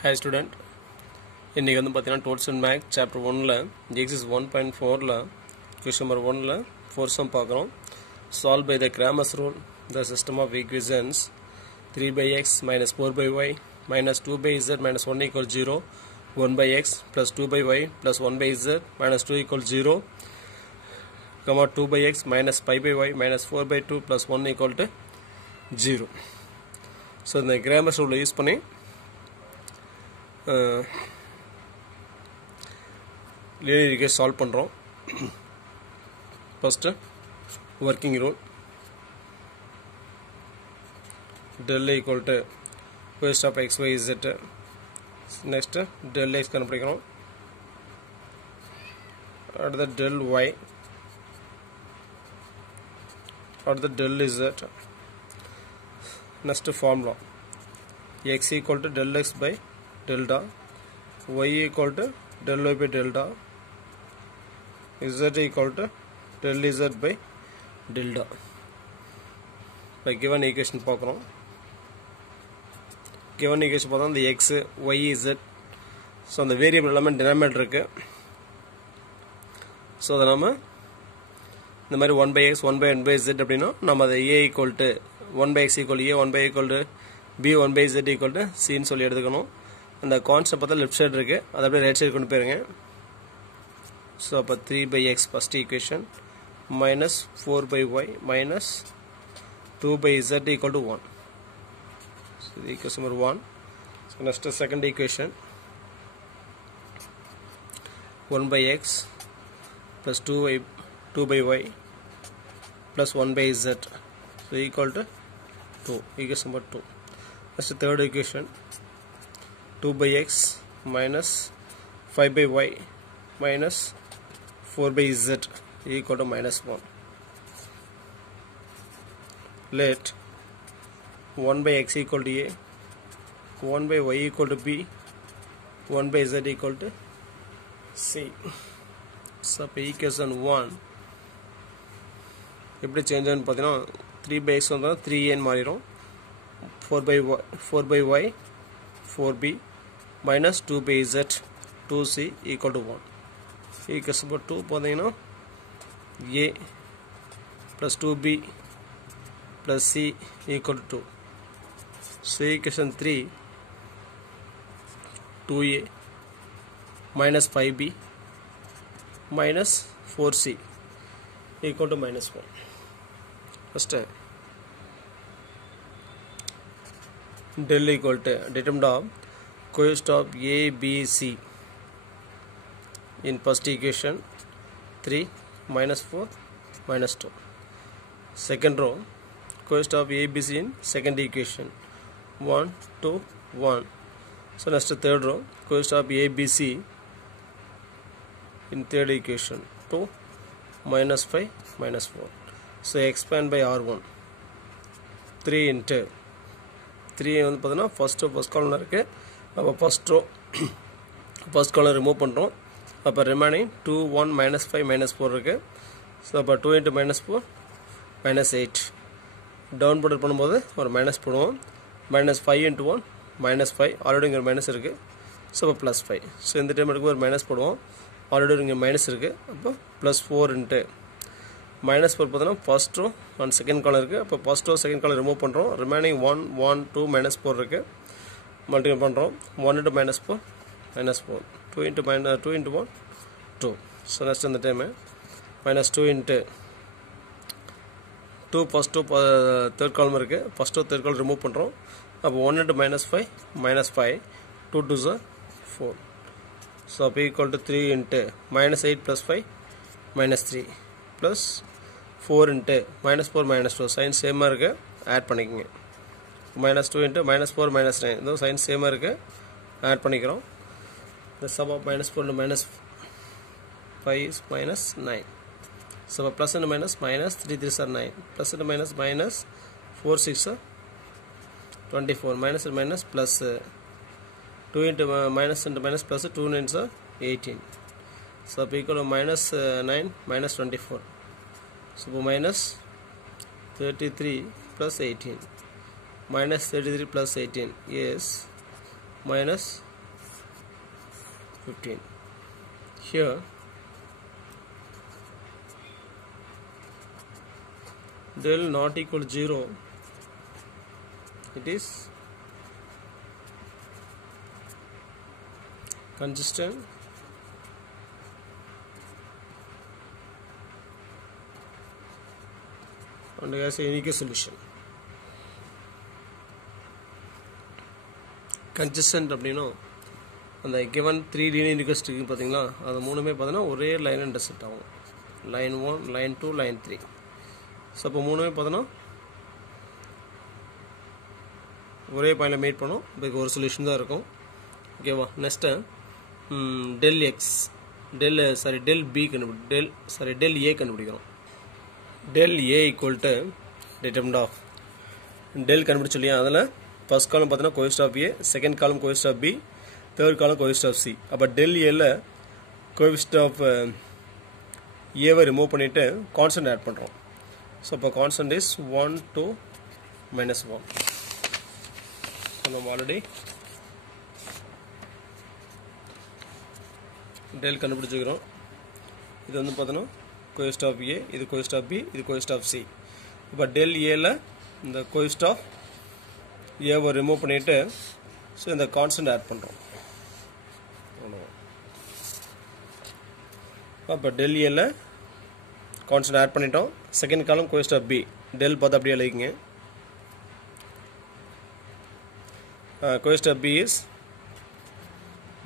Hi student, இன்னைக்கு வந்து பார்த்தீங்கன்னா டுவெல்த் அண்ட் மேக்ஸ் சாப்டர் 1ல எக்ஸைஸ் 1.4ல क्वेश्चन நம்பர் 1ல 4 சம் பார்க்குறோம். Solve by the Cramer's rule the system of equations 3/x minus 4/y minus 2/z minus 1 equals 0, 1/x plus 2/y plus 1/z minus 2 equals 0, 2/x minus 5/y minus 4/2 plus 1 equal to 0. So இந்த Cramer's ரூலை use பண்ணி linear equation solve பண்றோம். First working rule del equal to first of x y z. Next del x கண்டுபிடிக்கிறோம். அடுத்து del y, அடுத்து del z. Next formula x equal to del x by delta, y equal to del y by delta, z equal to del z by delta. இப்போ given equation பார்க்குறோம். given equation பார்த்தா இந்த x, y, z. So அந்த variable எல்லாமே denominator இருக்கு. So அதை நம்ம இந்த மாதிரி 1/x 1/z அப்படின்னா நம்ம அதை a equal to 1/x equal to a, 1/y equal to b, 1/z equal to c ன்னு சொல்லி எடுத்துக்கணும். அந்த கான்ஸ்டன்ட் பார்த்தா லெஃப்ட் சைடு இருக்கு, அதை அப்படியே ரைட் சைடு கொண்டு போயிருங்க. ஸோ அப்போ 3/x first equation minus 4/y minus 2/z equal to 1. So இது equation number 1. So next second equation 1/x plus 2/y plus 1/z so equal to 2. Equation number 2. Next third equation 2/x minus 5/y minus 4/z equal to minus 1. Let 1/x equal to a, 1/y equal to b, 1/z equal to c. So equation 1 எப்படி change ஆகுன்னு பார்த்தீங்கன்னா 3/x வந்தால் 3a மாறிடும். 4/y 4b minus 2/z 2c equal to 1. equation number 2 பார்த்தீங்கன்னா a plus 2b plus c equal to 2. so equation 3 2a minus 5b minus 4c equal to minus 1. First del equal to determinant of coefficient of a, b, c in first equation 3 minus 4 minus 2. Second row coefficient of a, b, c in second equation 1 2 1. So next third row coefficient of a, b, c in third equation 2 minus 5 minus 4. So expand by r1 3 into 3 வந்து பார்த்தீங்கன்னா first காலம்ல இருக்கு. அப்போ first column remove பண்ணுறோம். அப்போ remaining 2 1 minus 5 minus 4 இருக்கு. So அப்போ 2 into minus 4 minus 8. Down product பண்ணும்போது ஒரு மைனஸ் போடுவோம். minus 5 into 1 minus 5. ஆல்ரெடி இங்கே ஒரு மைனஸ் இருக்கு. ஸோ அப்போ ப்ளஸ் 5. ஸோ இந்த டைம் எடுக்கும் ஒரு மைனஸ் போடுவோம். ஆல்ரெடி இங்கே மைனஸ் இருக்கு. அப்போ ப்ளஸ் 4 into minus 4 பார்த்தோன்னா first row and second column இருக்குது. அப்போ first row second column remove பண்ணுறோம். ரிமைனிங் 1 1 2 minus 4 இருக்குது. மல்டிபிள் பண்ணுறோம். 1 into minus 4 minus 4. 2 into 1 2. So next இந்த time minus 2 into 2 first row third column இருக்குது. First row third column remove பண்ணுறோம். அப்போ 1 into minus 5 minus 5 2 2s 4. So அப்போ equal to 3 into minus 8 plus 5 minus 3 plus 4 into minus 4 minus 2. Sign சேமாக இருக்குது, add பண்ணிக்கோங்க. minus 2 into minus 4 minus 9. இதுவும் sign சேமாக இருக்குது, ஆட் பண்ணிக்கிறோம். the sum of minus 4 into minus 5 is minus 9. so plus into minus minus 3 3s are 9. plus into minus minus 4 6 are 24. minus into minus plus 2 into minus plus 2 9s are 18. so equal to minus 9 minus 24. so minus 33 plus 18 minus 33 plus 18 is minus 15. Here del not equal to 0, it is consistent and has a unique solution. Consistent அப்படினா அந்த given 3 linear equations இருக்கு பாத்தீங்களா, அது மூணுமே பார்த்தா ஒரே லைன்ல intersect ஆகும். Line 1, line 2, line 3. சோ அப்ப மூணுமே பார்த்தா ஒரே பாயிண்ட்ல மீட் பண்ணும். இதுக்கு ஒரு சொல்யூஷன் தான் இருக்கும். ஓகேவா? Next del x del b del a கண்டுபிடிக்கிறோம். del a equal to determinant of del கண்டுபிடிச்சலையா, அதுல ஃபர்ஸ்ட் காலம் பார்த்தா coefficient of a, second column coefficient of b, third column coefficient of c. அப்ப del a ல coefficient of a வை remove பண்ணிட்டு constant add பண்றோம். So அப்ப constant is 1 2 -1. நம்ம ஆல்ரெடி del கண்டுபிடிச்சிக்கிறோம். இது வந்து பார்த்தா கோஎஃபிஷியன்ட் ஆஃப் a, இது கோஎஃபிஷியன்ட் ஆஃப் b, இது கோஎஃபிஷியன்ட் ஆஃப் c. இப்ப del a ல இந்த கோஎஃபிஷியன்ட் ஆஃப் a வை ரிமூவ் பண்ணிட்டு சோ இந்த கான்ஸ்டன்ட் ஆட் பண்றோம். அப்ப del a ல கான்ஸ்டன்ட் ஆட் பண்ணிட்டோம். Second column coefficient of b del பார்த்து அப்படியே எழுதிங்க. Coefficient of b is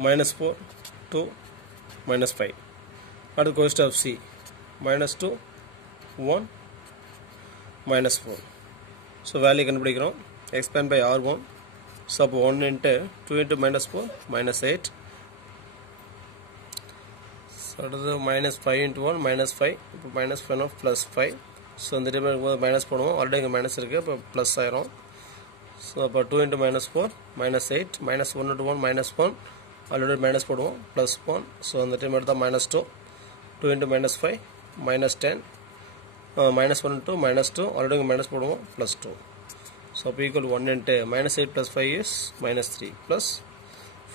-4 2 -5. அடுத்து coefficient of c -2 1 -4. so value கண்டுபிடிக்கிறோம். expand by r1. so 1 into 2 into -4 -8. so அடுத்து -5 into 1 -5. இப்போ -5 +5. so இந்த டைம் மைனஸ் போடுவோம். ஆல்ரெடி இங்க மைனஸ் இருக்கு, அப்ப ப்ளஸ் ஆயிரும். so அப்ப 2 into -4 -8 -1 into 1 -1. ஆல்ரெடி மைனஸ் போடுவோம், +1. so அந்த டைம் எடுத்தா -2 2 into -5 -10 -1 into -2. ஆல்ரெடி மைனஸ் போடுவோம், +2. so equal 1 into -8 plus 5 is -3 plus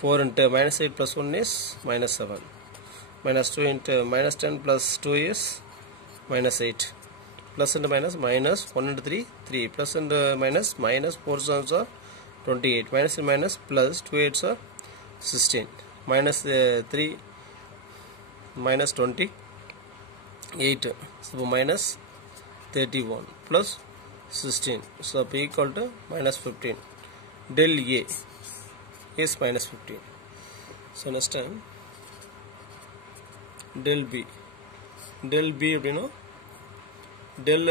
4 into -8 plus 1 is -7 -2 into -10 plus 2 is -8 plus into minus 1 into 3 3 plus into -4 sums are 28 minus plus 2 8s are 16 minus 3 minus 28 so minus 31 plus 16 so equal to -15. del a is -15. so next time del b அப்படினா del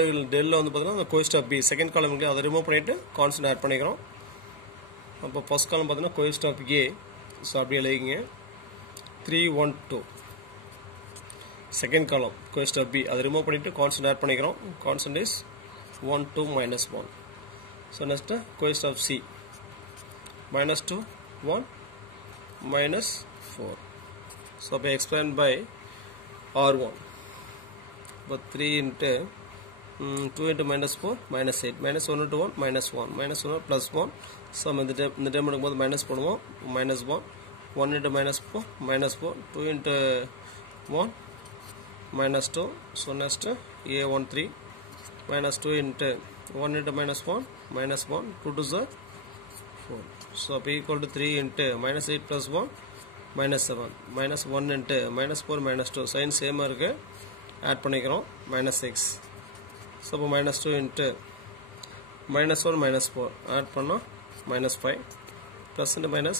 வந்து பார்த்தீங்கன்னா அந்த coefficient of b second காலம்க்கு அதை remove பண்ணிட்டு constant add பண்ணிக்கிறோம். அப்ப first column பார்த்தீங்கன்னா coefficient of a so அப்படியே எழுதிங்க 3 1 2. Second column coefficient of b அதை ரிமூவ் பண்ணிட்டு கான்ஸ்டன்ட் ஆட் பண்ணிக்கிறோம். Constant is 1 2 -1. so next coefficient of c -2 1 -4. so by expand by r1 but 3 into 2 into -4 -8 -1 into 1 -1 -1 plus 1. so இந்த time எடுக்கும்போது minus போடுவோம், -1 1 into -4 -4 2 into 1 -2. so next a13 -2 into 1 into -1 -1 2 to the 4. so equal to 3 into -8 plus 1 -7 -1 into -4 -2 sign same இருக்கு, add பண்ணிக்கிறோம் -6. so -2 into -1 -4 add பண்ணா -5 plus into minus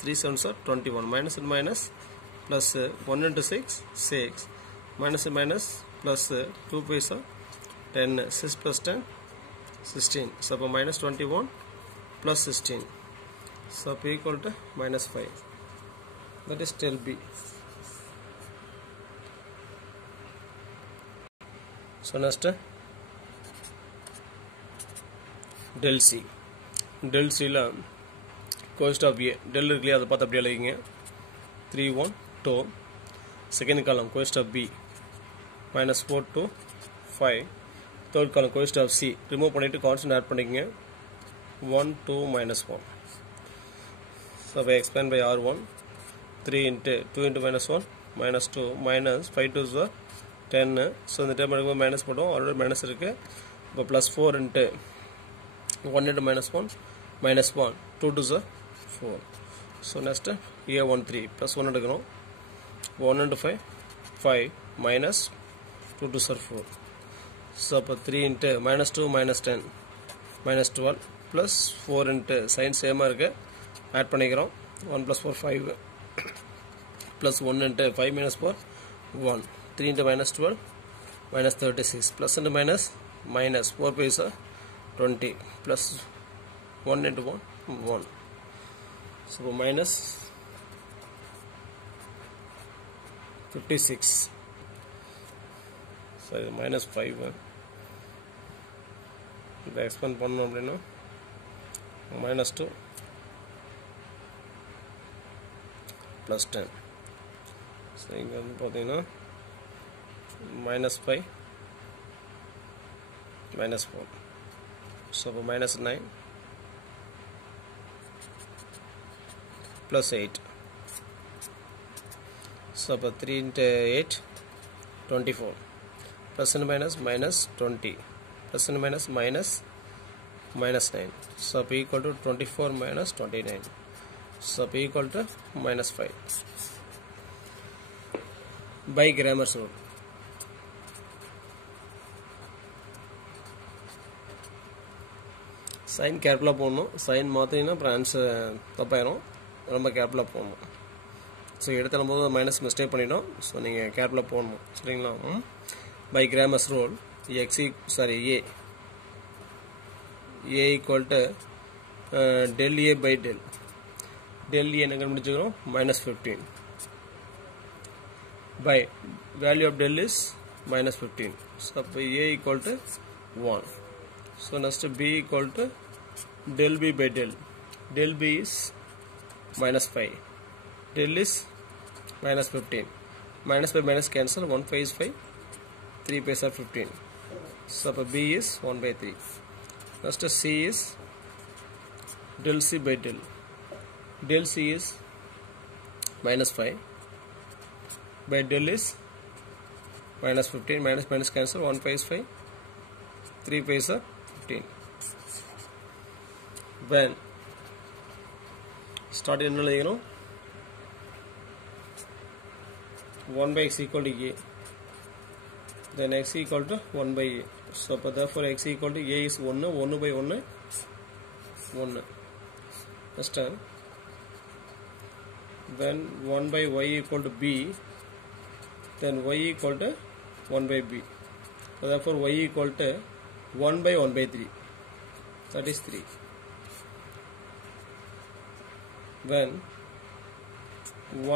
3 7s are 21 minus and minus plus 1 into 6 6 minus and minus plus 2 5s are 10 6 plus 10 16. so -21 plus 16 so equal to -5. that is del b. so next del c la coefficient of a del இருக்குல அத பார்த்து அப்படியே எழுதிங்க 3 1 2. Second காலம் coefficient of b -4 2 5. Third காலம் coefficient of c remove பண்ணிட்டு constant add பண்ணிக்கங்க 1 2 -1. so by expand by r1 3 into 2 into minus 1 minus 2 minus 5 to 10. So இந்த டைம் எடுக்கும்போது மைனஸ் போட்டோம், ஆல்ரெடி மைனஸ் இருக்குது. இப்போ plus 4 into 1 into minus 1 minus 1 2 to 4. So next A13 plus 1 எடுக்கிறோம். 1 into 5 5 minus 2 to 4. So அப்போ 3 into minus 2 minus 10 minus 12 plus 4 into sin சேமாக இருக்குது, add பண்ணிக்கிறோம். 1 plus 4 5 plus 1 into 5 minus 4 1. 3 into minus 12 minus 36 plus into minus minus 4 paise 20 plus 1 into 1 1. So minus 56. So minus 5. இதை expand பண்ணணும் அப்படின்னா minus 2 plus 10. So இங்கே வந்து பார்த்தீங்கன்னா minus 5 minus 4. ஸோ அப்போ minus 9 plus 8. ஸோ அப்போ 3 into 8 24 plus and minus minus 20 plus and minus minus minus 9. So p equal to 24 minus 29. So p equal to minus 5. By Cramer's rule. Sign careful போடணும். Sign மாற்றினா அப்புறம் answer தப்பாயிரும், ரொம்ப கேர்ஃபுல்லாக போடணும். So எடுத்தும் போது minus mistake பண்ணிட்டோம். ஸோ நீங்கள் கேர்ஃபுல்லாக போடணும், சரிங்களா? By Cramer's rule A equal to del A by del. Del A என்ன கண்டுபிடிச்சுக்கிறோம்? minus 15. By value of del is minus 15. So A equal to 1. So next B equal to del B by del. Del B is minus 5. Del is minus 15. Minus by minus cancel. 1 5 is 5. 3 5 are 15. So B is 1 by 3. Next C is del C by del. Del C is minus 5 by del is minus 15. Minus minus cancel. 1 5 is 5. 3 5 are 15. When start in 1 by x equal to A, then x equal to 1 by A. So therefore x equal to A is 1 by 1 1. Next time when 1 by y equal to B, then y equal to 1 by B. So therefore y equal to 1 by 1 by 3, that is 3. When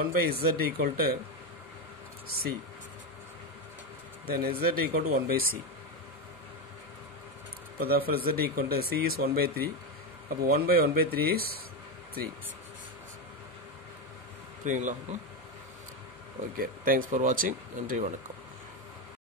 1 by z equal to C, then z equal to 1 by C. So therefore z equal to C is 1 by 3. Up 1 by 1 by 3 is 3. Okay, thanks for watching. Nandri vanakkam.